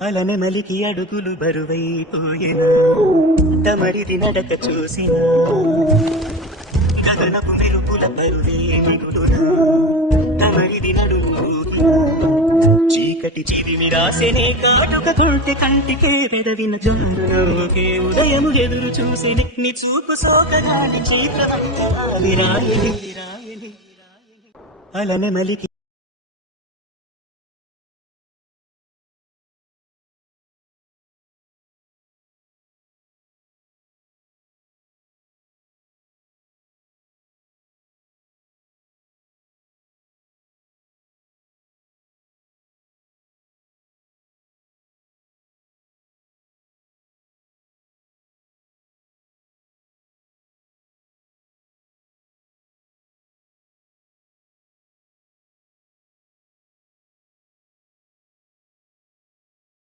అలనే మలికి అడుగులు బరువైపోయేనా తమరిది నడక చూసిన గగనపు మెరుపుల బరువే మిగులునా తమరిది నడుము చీకటి చిరిమి రాసేనే కాటుక కొంటె కంటికే పెదవిన జొందుకే ఉదయము ఎదురు చూసి నీ చూపు సోకగాడి చీత్రవంత రాయని అలనే మలికి